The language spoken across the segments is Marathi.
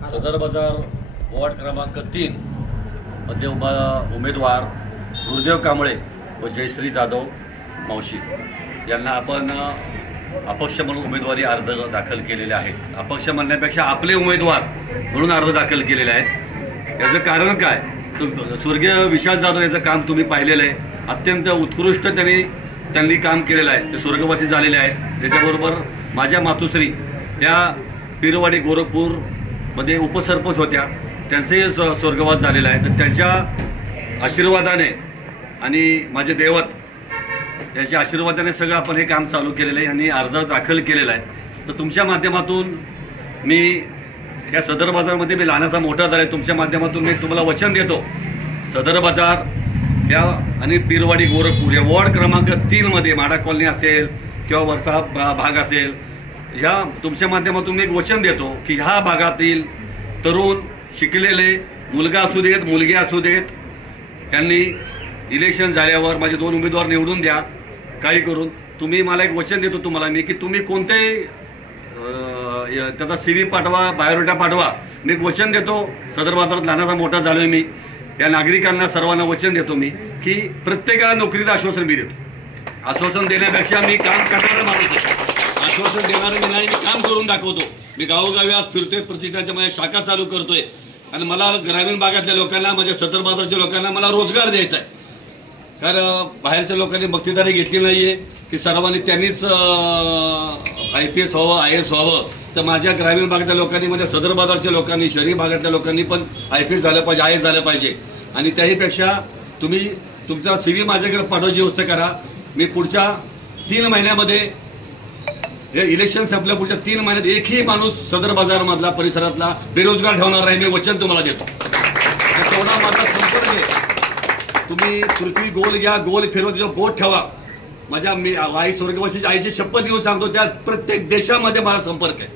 सदर बाजार वॉर्ड क्रमांक 3 मध्ये उमेदवार गुरुदेव कांबळे व जयश्री जाधव मावशी यांना आपण अपक्ष म्हणून उमेदवारी अर्ज दाखल केलेले आहेत। अपक्ष म्हणण्यापेक्षा आपले उमेदवार म्हणून अर्ज दाखल केलेले आहेत। याचं कारण काय, स्वर्गीय विशाल जाधव यांचं काम तुम्ही पाहिलेलं आहे। अत्यंत उत्कृष्ट त्यांनी काम केलेलं आहे। ते स्वर्गवासी झालेले आहेत। त्याच्याबरोबर माझ्या मातुश्री या पीरवाडी गोरखपूर मध्ये उपसरपंच होत्या, त्यांचे स्वर्गवास झालेला आहे। तर त्यांच्या आशीर्वादाने आणि माझे दैवत त्यांच्या आशीर्वादाने सगळं आपण हे काम चालू केलेलं आहे। यांनी अर्ज दाखल केलेला आहे। तर तुमच्या माध्यमातून मी या सदर बाजारमध्ये मी लहानाचा मोठा झाला आहे। तुमच्या माध्यमातून मी तुम्हाला वचन देतो, सदर बाजार या आणि पीरवाडी गोरखपूर या वॉर्ड क्रमांक 3 मध्ये माडा कॉलनी असेल किंवा वरचा भाग असेल, या तुमच्या माध्यमातून मी एक वचन देतो की ह्या भागातील तरुण शिकलेले मुलगा असू देत मुलगी असू देत, त्यांनी इलेक्शन झाल्यावर माझे 2 उमेदवार निवडून द्या। काही करून तुम्ही मला एक वचन देतो तुम्हाला मी की तुम्ही कोणतेही त्याचा CV पाठवा, बायोडेटा पाठवा। मी एक वचन देतो, सदर बाजारात लहानाचा मोठा झालोय मी, या नागरिकांना सर्वांना वचन देतो मी की प्रत्येकाला नोकरीचं आश्वासन मी देतो। आश्वासन देण्यापेक्षा मी काम करणारा माणूस आहे। आश्वासन देणारं मी नाही, मी काम करून दाखवतो। मी गावोगावी आज फिरतोय, प्रतिष्ठानच्या माझ्या शाखा चालू करतोय आणि मला ग्रामीण भागातल्या लोकांना, माझ्या सदर बाजारच्या लोकांना मला रोजगार द्यायचा आहे। कारण बाहेरच्या लोकांनी बक्षीसदारी घेतली नाहीये की सर्वांनी त्यांनीच IPS व्हावं, IAS व्हावं। तर माझ्या ग्रामीण भागातल्या लोकांनी, माझ्या सदर बाजारच्या लोकांनी, शहरी भागातल्या लोकांनी पण IPS झालं पाहिजे, IAS झालं पाहिजे। आणि त्याहीपेक्षा तुम्ही तुमचा CV माझ्याकडे पाठवायची व्यवस्था करा। मी पुढच्या 3 महिन्यामध्ये हे इलेक्शन संपल्या पुढच्या 3 महिन्यात एकही माणूस सदर बाजार मधला परिसरातला बेरोजगार ठेवणार नाही, मी वचन तुम्हाला देतो। तेवढा माझा संपर्क आहे। तुम्ही पृथ्वी गोल घ्या, गोल फिरवत तिच्यावर बोट ठेवा। माझ्या मी आई स्वर्गवासीच्या आईची शपथ घेऊन सांगतो, त्या प्रत्येक देशामध्ये माझा संपर्क आहे,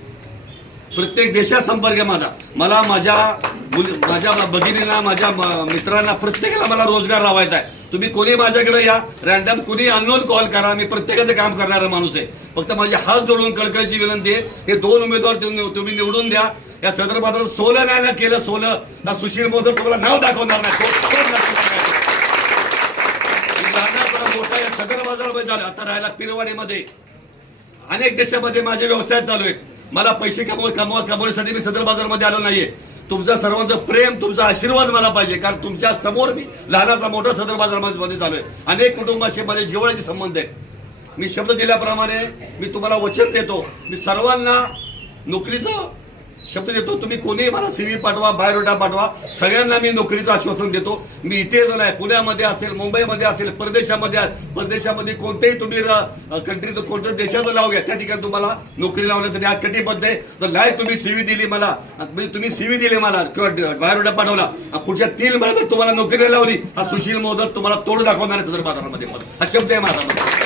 प्रत्येक देशात संपर्क आहे माझा। मला माझ्या भगिनींना, माझ्या मित्रांना, प्रत्येकाला मला रोजगार लावायचा आहे। तुम्ही कोणी माझ्याकडे या, रॅन्डम कोणी अननोन कॉल करा, मी प्रत्येकाचं काम करणारा माणूस आहे। फक्त माझे हात जोडून कळकळीची विनंती आहे, हे 2 उमेदवार तुम्ही निवडून द्या। या सदर बाजारात 16 नाही केलं, 16 ना सुशील मोदक तुम्हाला नाव दाखवणार नाही। मोठा या सदर बाजारामध्ये झालं। आता राहायला पीरवाडीमध्ये अनेक देशामध्ये माझे व्यवसाय चालू आहेत। मला पैसे कमवण्यासाठी मी सदर बाजारमध्ये आलो नाहीये। तुमचं सर्वांचं प्रेम, तुमचा आशीर्वाद मला पाहिजे, कारण तुमच्या समोर मी लहानाचा मोठा सदर बाजारमध्ये चालू आहे। अनेक कुटुंबाशी माझे जिव्हाळ्याचे संबंध आहेत। मी शब्द दिल्याप्रमाणे मी तुम्हाला वचन देतो, मी सर्वांना नोकरीचं शब्द देतो। तुम्ही कोणी मला CV पाठवा, बायोडेटा पाठवा, सगळ्यांना मी नोकरीचं आश्वासन देतो। मी इथे जर आहे, पुण्यामध्ये असेल, मुंबईमध्ये असेल, परदेशामध्ये कोणतेही तुम्ही कंट्रीचं कोणत्या देशाचं नाव घ्या, त्या ठिकाणी तुम्हाला नोकरी लावण्यासाठी हा कटिबद्ध आहे। तर नाही तुम्ही CV दिली मला, तुम्ही CV दिले मला किंवा बायोडेटा पाठवला, पुढच्या 3 महिन्यात तुम्हाला नोकरी लावली, हा सुशील मोदक तुम्हाला तोड दाखवणार आहे सदर बाजारामध्ये। हा शब्द आहे माझा।